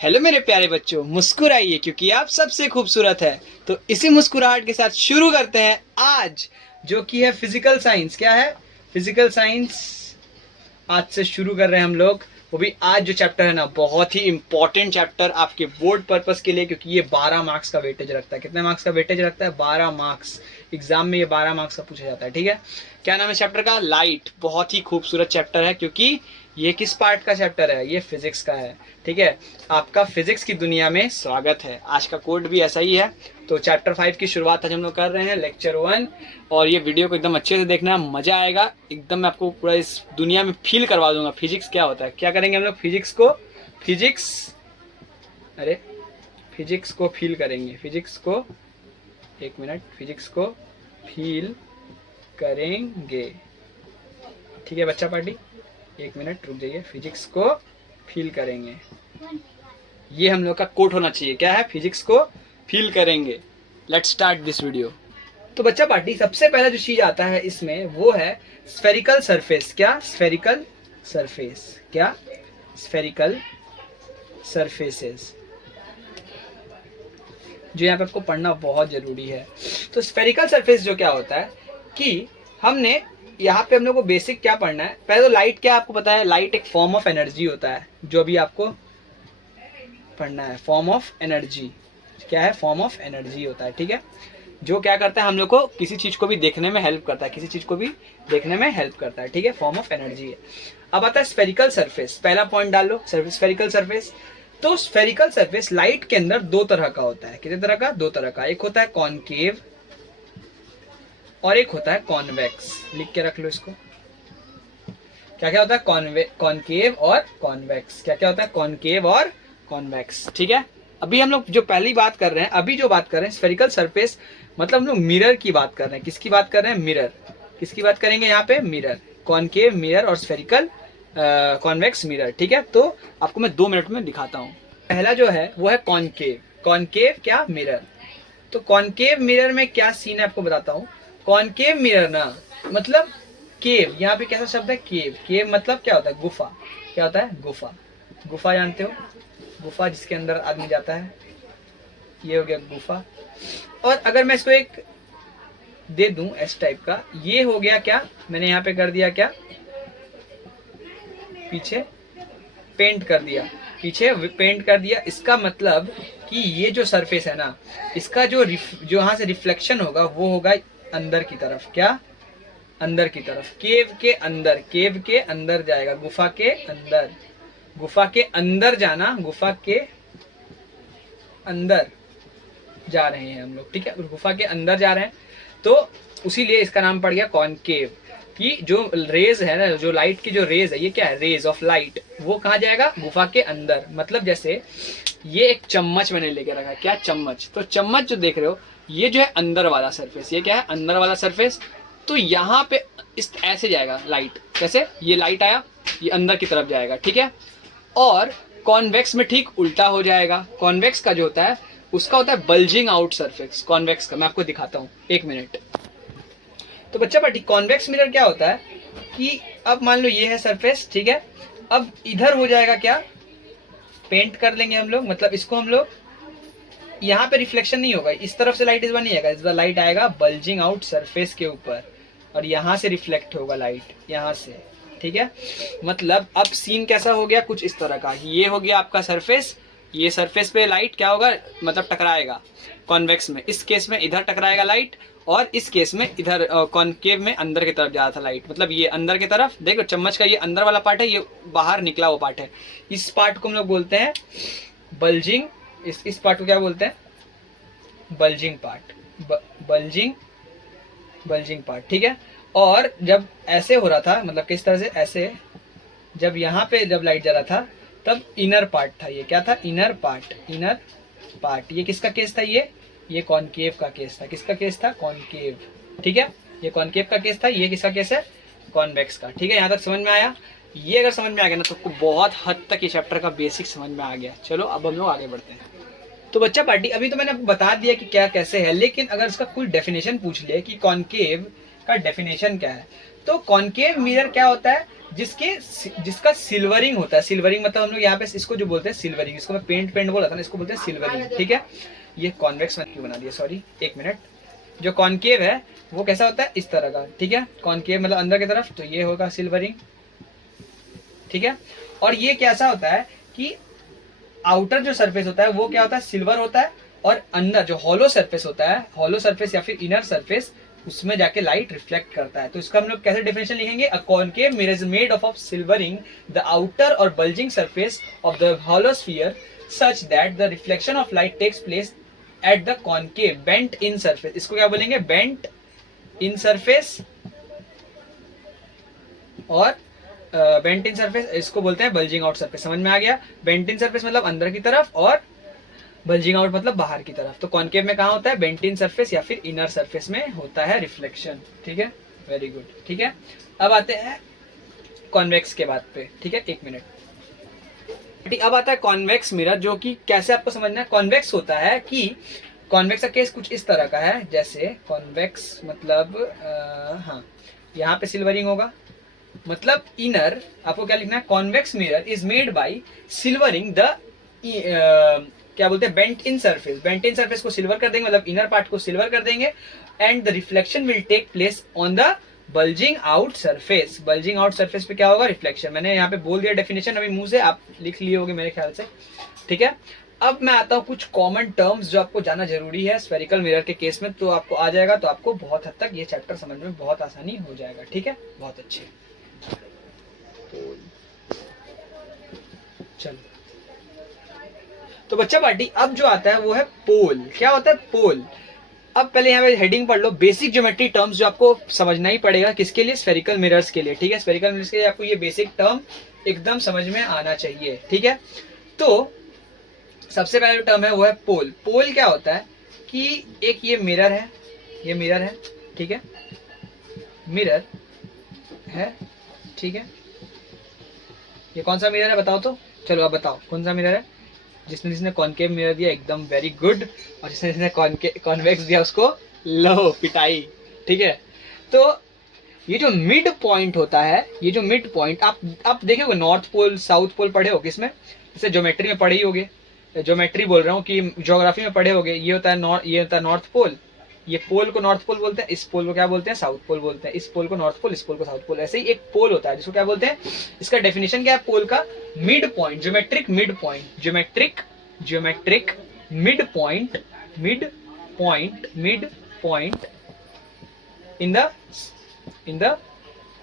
Hello मेरे प्यारे बच्चों, मुस्कुराइए क्योंकि आप सबसे खूबसूरत है। तो इसी मुस्कुराहट के साथ शुरू करते हैं आज, जो कि है फिजिकल साइंस। क्या है? फिजिकल साइंस आज से शुरू कर रहे हैं हम लोग। वो भी आज जो चैप्टर है ना, बहुत ही इंपॉर्टेंट चैप्टर आपके बोर्ड पर्पस के लिए, क्योंकि ये 12 मार्क्स का वेटेज रखता है। कितने मार्क्स का वेटेज रखता है? 12 मार्क्स। एग्जाम में ये 12 मार्क्स का पूछा जाता है। ठीक है, क्या नाम है चैप्टर का? लाइट। बहुत ही खूबसूरत चैप्टर है, क्योंकि ये किस पार्ट का चैप्टर है? ये फिजिक्स का है। ठीक है, आपका फिजिक्स की दुनिया में स्वागत है। आज का कोड भी ऐसा ही है। तो चैप्टर 5 की शुरुआत आज हम लोग कर रहे हैं, लेक्चर 1। और ये वीडियो को एकदम अच्छे से देखना, मजा आएगा एकदम। मैं आपको पूरा इस दुनिया में फील करवा दूंगा फिजिक्स क्या होता है। क्या करेंगे हम लोग? फिजिक्स को फील करेंगे। फिजिक्स को, एक मिनट, फिजिक्स को फील करेंगे। ठीक है बच्चा पार्टी, एक मिनट रुक जाइए। फिजिक्स को फील करेंगे, ये हम लोग का कोट होना चाहिए। क्या है? फिजिक्स को फील करेंगे। Let's start this video. तो बच्चा पार्टी, सबसे पहला जो चीज आता है इसमें वो है स्फेरिकल सरफेस। क्या? Spherical surface. क्या? स्फेरिकल सरफेसेस, जो यहाँ पे आपको पढ़ना बहुत जरूरी है। तो स्फेरिकल सरफेस जो क्या होता है कि हमने यहाँ पे हम लोग को बेसिक क्या पढ़ना है। पहले तो लाइट क्या आपको पता है? लाइट एक फॉर्म ऑफ एनर्जी होता है, जो भी आपको पढ़ना है। फॉर्म ऑफ एनर्जी क्या है? फॉर्म ऑफ एनर्जी होता है। ठीक है, जो क्या करता है हम लोग को किसी चीज को भी देखने में हेल्प करता है, किसी चीज को भी देखने में हेल्प करता है। ठीक है, फॉर्म ऑफ एनर्जी है। अब आता है स्फेरिकल सरफेस। पहला पॉइंट डाल लो, स्फेरिकल सरफेस। तो स्फेरिकल सरफेस लाइट के अंदर दो तरह का होता है। कितने तरह का? दो तरह का। एक होता है कॉनकेव और एक होता है कॉन्वेक्स। लिख के रख लो इसको। क्या क्या होता है? कॉनकेव और कॉन्वेक्स। क्या क्या होता है? कॉनकेव और कॉन्वेक्स। ठीक है, अभी हम लोग जो पहली बात कर रहे हैं, अभी जो बात कर रहे हैं स्फेरिकल सरफेस, मतलब हम लोग मिरर की बात कर रहे हैं। किसकी बात कर रहे हैं? मिरर। किसकी बात करेंगे यहाँ पे? मिरर। कॉनकेव मिरर और स्फेरिकल कॉन्वेक्स मिरर। ठीक है, तो आपको मैं 2 मिनट में दिखाता हूँ। पहला जो है वो है कॉनकेव। कॉनकेव क्या? मिरर। तो कॉनकेव मिरर में क्या सीन है आपको बताता हूँ। कॉनकेव मिरर ना, मतलब केव। यहाँ पे कैसा शब्द है? केव। केव मतलब क्या होता है? गुफा। क्या होता है? गुफा। गुफा जानते हो? गुफा जिसके अंदर आदमी जाता है, ये हो गया गुफा। और अगर मैं इसको एक दे दूं इस टाइप का, ये हो गया क्या? मैंने यहाँ पे कर दिया क्या? पीछे पेंट कर दिया। पीछे पेंट कर दिया। इसका मतलब कि ये जो सरफेस है ना, इसका जो यहाँ से रिफ्लेक्शन होगा वो होगा अंदर की तरफ। क्या? अंदर की तरफ। केव के अंदर, केव के अंदर जाएगा, गुफा के अंदर। गुफा के अंदर जाना, गुफा के अंदर जा रहे हैं हम लोग। ठीक है, गुफा के अंदर जा रहे हैं, तो उसीलिए इसका नाम पड़ गया कॉनकेव। कि जो रेज है ना, जो लाइट की जो रेज है, ये क्या है? रेज ऑफ लाइट, वो कहाँ जाएगा? गुफा के अंदर। मतलब जैसे ये एक चम्मच मैंने लेके रखा। क्या? चम्मच। तो चम्मच जो देख रहे हो, ये जो है अंदर वाला सरफेस। ये क्या है? अंदर वाला सरफेस। तो यहाँ पे इस ऐसे जाएगा लाइट। कैसे? ये लाइट आया, ये अंदर की तरफ जाएगा। ठीक है, और कॉन्वेक्स में ठीक उल्टा हो जाएगा। कॉन्वेक्स का जो होता है उसका होता है बल्जिंग आउट सरफेस। कॉन्वेक्स का मैं आपको दिखाता हूँ, एक मिनट। तो बच्चा पार्टी, कॉन्वेक्स मिरर क्या होता है कि अब मान लो ये है सरफेस। ठीक है, अब इधर हो जाएगा क्या? पेंट कर लेंगे हम लोग। मतलब इसको हम लोग, यहाँ पे रिफ्लेक्शन नहीं होगा, इस तरफ से लाइट इस बार नहीं आएगा। इस बार लाइट आएगा बल्जिंग आउट सरफेस के ऊपर, और यहाँ से रिफ्लेक्ट होगा लाइट, यहाँ से। ठीक है, मतलब अब सीन कैसा हो गया? कुछ इस तरह का। ये हो गया आपका सरफेस। ये सरफेस पे लाइट क्या होगा? मतलब टकराएगा कॉन्वेक्स में। इस केस में इधर टकराएगा लाइट, और इस केस में इधर कॉनकेव में अंदर की तरफ जा रहा था लाइट। मतलब ये अंदर की तरफ, देखो चम्मच का ये अंदर वाला पार्ट है, ये बाहर निकला हुआ पार्ट है। इस पार्ट को हम लोग बोलते हैं बल्जिंग। इस पार्ट को क्या बोलते हैं? Bulging part. Bulging part. ठीक है, और जब ऐसे हो रहा था, मतलब किस तरह से? ऐसे, जब यहाँ पे जब लाइट जा रहा था, तब इनर पार्ट था। ये क्या था? Inner part. Inner part. ये किसका केस था? ये कॉनकेव का केस था। किसका केस था? कॉनकेव। ठीक है, ये कॉनकेव का केस था। ये किसका केस है? कॉन्वेक्स का। ठीक है, यहाँ तक समझ में आया? ये अगर समझ में आ गया ना, तो आपको बहुत हद तक ये चैप्टर का बेसिक समझ में आ गया। चलो अब हम लोग आगे बढ़ते हैं। तो बच्चा पार्टी, अभी तो मैंने आपको बता दिया कि क्या कैसे है, लेकिन अगर इसका कोई डेफिनेशन पूछ ले कि कॉनकेव का डेफिनेशन क्या है, तो कॉनकेव मिरर क्या होता है, जिसका सिल्वरिंग होता है। सिल्वरिंग मतलब हम लोग यहाँ पे इसको जो बोलते हैं सिल्वरिंग, इसको मैं पेंट बोला था ना, इसको बोलते हैं सिल्वरिंग, ठीक है। ये कॉन्वेक्स मैंने क्यों बना दिया, सॉरी, एक मिनट। जो कॉनकेव है वो कैसा होता है, इस तरह का, ठीक है। कॉनकेव मतलब अंदर की तरफ, तो ये होगा सिल्वरिंग, ठीक है। और ये कैसा होता है कि आउटर जो सरफेस होता है वो क्या होता है, सिल्वर होता है, और अंदर जो हॉलो सरफेस होता है, हॉलो सरफेस या फिर इनर सरफेस, उसमें जाके लाइट रिफ्लेक्ट करता है। तो इसका हम लोग कैसे डेफिनेशन लिखेंगे, a concave mirror is made of silvering the outer और bulging surface of the hollow sphere such that the reflection of light takes place at the concave bent in surface. इसको क्या बोलेंगे, बेंट इन सरफेस, और bent in surface इसको बोलते हैं bulging out surface. समझ में आ गया, बेंट इन सरफेस मतलब अंदर की तरफ, और बल्जिंग आउट मतलब बाहर की तरफ। तो कॉनकेव में कहाँ होता है, बेंट इन सरफेस या फिर इनर सरफेस में होता है रिफ्लेक्शन, ठीक है। वेरी गुड, ठीक है। अब आते हैं कॉन्वेक्स के बाद पे, ठीक है, एक मिनट। अब आता है कॉन्वेक्स मिरर, जो कि कैसे आपको समझना है। कॉन्वेक्स होता है कि कॉन्वेक्स का केस कुछ इस तरह का है, जैसे कॉन्वेक्स मतलब हाँ, यहाँ पे सिल्वरिंग होगा, मतलब इनर, आपको क्या लिखना है, convex mirror is made by silvering the क्या बोलते हैं, bent in surface. Bent in surface को सिल्वर कर देंगे, मतलब इनर पार्ट को सिल्वर कर देंगे, and the reflection will take place on the bulging out surface. Bulging out surface पे क्या होगा, रिफ्लेक्शन। मैंने यहाँ पे बोल दिया डेफिनेशन अभी मुंह से, आप लिख लिए होगे मेरे ख्याल से, ठीक है। अब मैं आता हूँ कुछ कॉमन टर्म्स जो आपको जानना जरूरी है स्फेरिकल मिरर के केस में, तो आपको आ जाएगा, तो आपको बहुत हद तक ये चैप्टर समझ में बहुत आसानी हो जाएगा, ठीक है। बहुत अच्छे, चलो। तो बच्चा पार्टी अब जो आता है वो है पोल। क्या होता है पोल, अब पहले यहाँ पे हेडिंग पढ़ लो, बेसिक ज्योमेट्री टर्म्स जो आपको समझना ही पड़ेगा, किसके लिए, स्फेरिकल मिरर्स के लिए, ठीक है। स्फेरिकल मिरर्स के लिए आपको ये बेसिक टर्म एकदम समझ में आना चाहिए, ठीक है। तो सबसे पहला जो टर्म है वो है पोल। पोल क्या होता है कि एक ये मिरर है, ये मिरर है, ठीक है, मिरर है, ठीक है। ये कौन सा मिरर है बताओ तो, चलो आप बताओ कौन सा मिरर है। जिसने कॉनकेव मिरर दिया एकदम वेरी गुड, और जिसने कॉन्वेक्स दिया उसको लो पिटाई, ठीक है। तो ये जो मिड पॉइंट होता है, ये जो मिड पॉइंट, आप देखोगे नॉर्थ पोल साउथ पोल पढ़े हो किसमें, जैसे ज्योमेट्री में पढ़े ही होगे, ज्योमेट्री बोल रहा हूँ कि ज्योग्राफी में पढ़े होगे। ये होता है नॉर्थ पोल, ये पोल को नॉर्थ पोल बोलते हैं, इस पोल को क्या बोलते हैं, साउथ पोल बोलते हैं, इस पोल को नॉर्थ पोल, इस पोल को साउथ पोल। ऐसे ही एक पोल होता है जिसको क्या बोलते हैं, इसका डेफिनेशन क्या है पोल का, mid point, geometric mid point, geometric mid point, mid point in the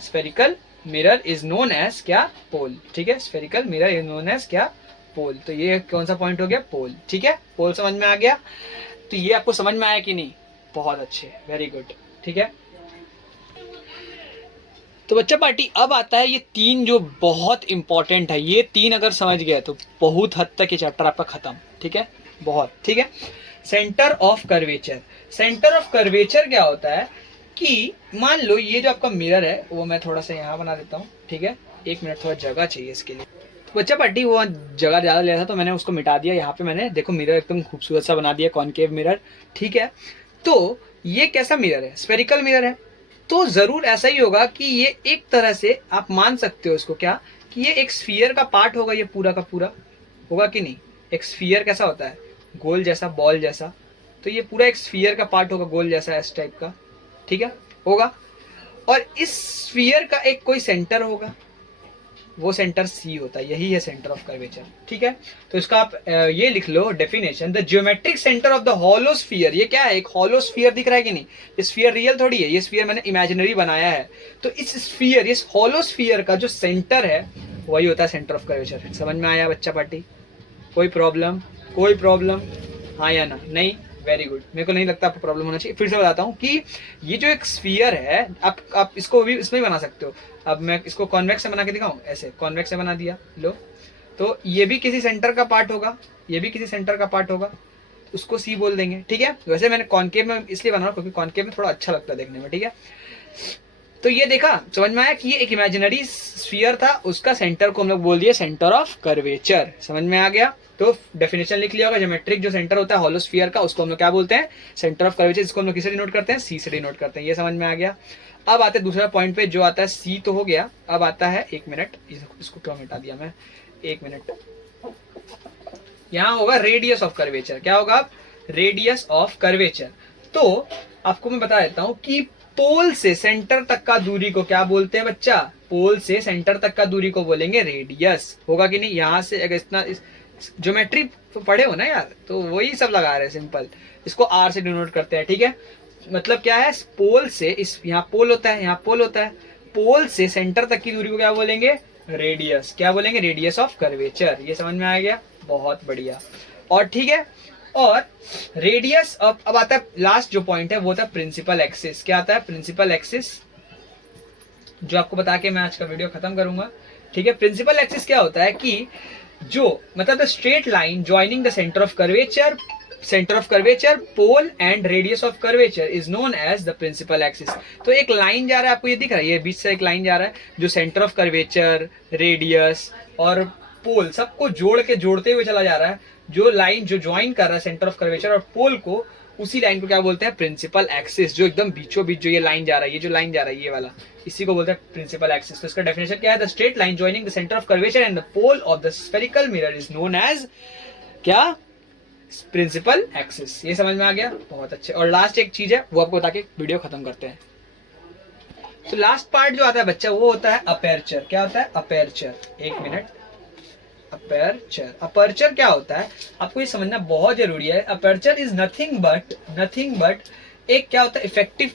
spherical mirror is known as क्या, पोल, ठीक है। Spherical mirror is known as क्या, पोल। तो ये कौन सा पॉइंट हो गया, पोल, ठीक है। पोल समझ में आ गया, तो ये आपको समझ में आया कि नहीं, बहुत अच्छे, वेरी गुड, ठीक है। तो बच्चा पार्टी अब आता है ये तीन जो बहुत इंपॉर्टेंट है, ये तीन अगर समझ गए तो बहुत हद तक ये चैप्टर आपका खत्म, ठीक है, बहुत, ठीक है। Centre of curvature. Centre of curvature क्या होता है कि मान लो ये जो आपका मिरर है वो मैं थोड़ा सा यहाँ बना देता हूँ, ठीक है, एक मिनट, थोड़ा जगह चाहिए इसके लिए। बच्चा पार्टी वो जगह ज़्यादा लिया था तो मैंने उसको मिटा दिया, यहाँ पे मैंने देखो मिरर एकदम खूबसूरत सा बना दिया, कॉनकेव मिरर, ठीक है। तो ये कैसा मिरर है, स्फेरिकल मिरर है, तो जरूर ऐसा ही होगा कि ये एक तरह से आप मान सकते हो इसको क्या, कि ये एक स्फीयर का पार्ट होगा, ये पूरा का पूरा होगा कि नहीं। एक स्फीयर कैसा होता है, गोल जैसा, बॉल जैसा, तो ये पूरा एक स्फीयर का पार्ट होगा, गोल जैसा, इस टाइप का, ठीक है, होगा। और इस स्फीयर का एक कोई सेंटर होगा, वो सेंटर सी होता है, यही है सेंटर ऑफ कर्वेचर, ठीक है। तो इसका आप ये लिख लो definition, the geometric centre of the hollow sphere. ये क्या है, एक हॉलो स्फीयर दिख रहा है कि नहीं, ये स्फीयर रियल थोड़ी है, ये स्फीयर मैंने इमेजिनरी बनाया है। तो इस स्फीयर, इस हॉलो स्फीयर का जो सेंटर है वही होता है सेंटर ऑफ कर्वेचर। समझ में आया बच्चा पार्टी, कोई प्रॉब्लम, कोई प्रॉब्लम, हाँ या ना, नहीं, वेरी गुड। मेरे को नहीं लगता आपको प्रॉब्लम होना चाहिए। फिर से बताता हूँ कि ये जो एक स्फीयर है, आप इसको भी इसमें बना सकते हो। अब मैं इसको कॉन्वेक्स से बना के दिखाऊं, ऐसे कॉन्वेक्स से बना दिया, लो, तो ये भी किसी सेंटर का पार्ट होगा, ये भी किसी सेंटर का पार्ट होगा, उसको सी बोल देंगे, ठीक है। वैसे मैंने कॉन्केव में इसलिए बना रहा हूँ क्योंकि कॉन्केव में थोड़ा अच्छा लगता है देखने में, ठीक है। तो ये देखा, समझ में आया कि ये एक इमेजिनरी स्फीयर था, उसका सेंटर को हम लोग बोल दिए सेंटर ऑफ कर्वेचर। समझ में आ गया, तो डेफिनेशन लिख लिया होगा, ज्योमेट्रिक जो सेंटर होता है होलोस्फीयर का उसको हम लोग क्या बोलते हैं, सेंटर ऑफ कर्वेचर, जिसको हम लोग किसे डिनोट करते हैं, सी से डिनोट करते हैं। ये समझ में आ गया। अब आते हैं दूसरा पॉइंट पे जो आता है सी तो हो गया, अब आता है, एक मिनट इसको क्यों मिटा दिया मैं, एक मिनट, यहाँ होगा रेडियस ऑफ कर्वेचर। क्या होगा, रेडियस ऑफ कर्वेचर। तो आपको मैं बता देता हूं कि पोल से सेंटर तक का दूरी को क्या बोलते हैं बच्चा, पोल से सेंटर तक का दूरी को बोलेंगे रेडियस। होगा कि नहीं, यहां से अगर इतना ज्योमेट्री पढ़े हो ना यार, तो वही सब लगा रहे हैं सिंपल, इसको आर से डिनोट करते हैं, ठीक है। मतलब क्या है, पोल से इस, यहाँ पोल होता है, यहाँ पोल होता है, पोल से सेंटर तक की दूरी को क्या बोलेंगे, रेडियस। क्या बोलेंगे, रेडियस ऑफ कर्वेचर। ये समझ में आ गया, बहुत बढ़िया। और ठीक है, और रेडियस अब आता है लास्ट जो पॉइंट है वो होता है प्रिंसिपल एक्सिस। क्या आता है, प्रिंसिपल एक्सिस, जो आपको बता के मैं आज का वीडियो खत्म करूंगा, ठीक है। प्रिंसिपल एक्सिस क्या होता है कि जो मतलब the straight line joining the centre of curvature pole and radius of curvature is known as the principal axis. तो एक लाइन जा रहा है, आपको ये दिख रहा है, ये बीच से एक लाइन जा रहा है जो सेंटर ऑफ कर्वेचर, रेडियस और पोल सबको जोड़ते हुए चला जा रहा है। जो लाइन जो ज्वाइन कर रहा है सेंटर ऑफ कर्वेचर और पोल को, उसी लाइन को क्या बोलते हैं, प्रिंसिपल एक्सिस। जो एकदम बीचों बीच जो ये लाइन जा रहा है, ये जो लाइन जा रहा है ये वाला, इसी को बोलते हैं प्रिंसिपल एक्सिस। तो इसका डेफिनेशन क्या है, the straight line joining the centre of curvature and the pole of the spherical mirror is known as क्या, प्रिंसिपल एक्सिस। ये समझ में आ गया, बहुत अच्छे। और लास्ट एक चीज है वो आपको बता के वीडियो खत्म करते हैं। तो लास्ट पार्ट जो आता है बच्चा वो होता है अपर्चर। क्या होता है, अपर्चर, एक मिनट, अपर्चर क्या होता है आपको ये समझना बहुत जरूरी है। अपर्चर इज नथिंग बट एक क्या होता है, इफेक्टिव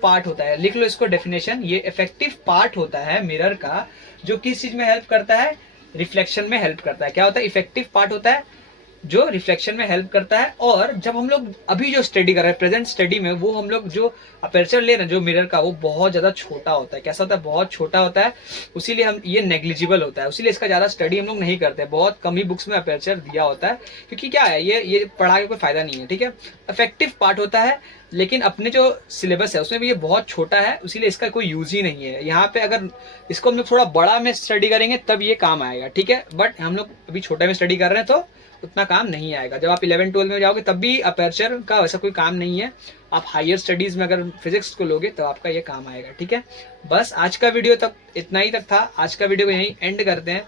पार्ट होता है। लिख लो इसको डेफिनेशन, ये इफेक्टिव पार्ट होता है मिरर का, जो किस चीज में हेल्प करता है, रिफ्लेक्शन में हेल्प करता है। क्या होता है, इफेक्टिव पार्ट होता है जो रिफ्लेक्शन में हेल्प करता है। और जब हम लोग अभी जो स्टडी कर रहे हैं प्रेजेंट स्टडी में, वो हम लोग जो अपर्चर ले रहे हैं जो मिरर का, वो बहुत ज्यादा छोटा होता है। कैसा होता है, बहुत छोटा होता है, उसीलिए हम ये नेग्लिजिबल होता है, उसीलिए इसका ज्यादा स्टडी हम लोग नहीं करते। बहुत कम ही बुक्स में अपर्चर दिया होता है, क्योंकि क्या है, ये पढ़ा के कोई फायदा नहीं है, ठीक है। इफेक्टिव पार्ट होता है, लेकिन अपने जो सिलेबस है उसमें भी ये बहुत छोटा है, इसीलिए इसका कोई यूज ही नहीं है। यहाँ पे अगर इसको हम लोग थोड़ा बड़ा में स्टडी करेंगे तब ये काम आएगा, ठीक है। बट हम लोग अभी छोटे में स्टडी कर रहे हैं तो उतना काम नहीं आएगा। जब आप 11-12 में जाओगे तब भी अपर्चर का वैसा कोई काम नहीं है। आप हायर स्टडीज में अगर फिजिक्स को लोगे तो आपका ये काम आएगा, ठीक है। बस आज का वीडियो तक इतना ही तक था। आज का वीडियो को यहीं एंड करते हैं,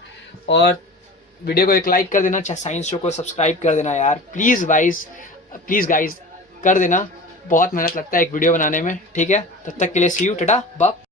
और वीडियो को एक लाइक कर देना, चाहे साइंस शो को सब्सक्राइब कर देना यार, प्लीज गाइज कर देना। बहुत मेहनत लगता है एक वीडियो बनाने में, ठीक है। तब तक के लिए सी यू, टाटा, बाय।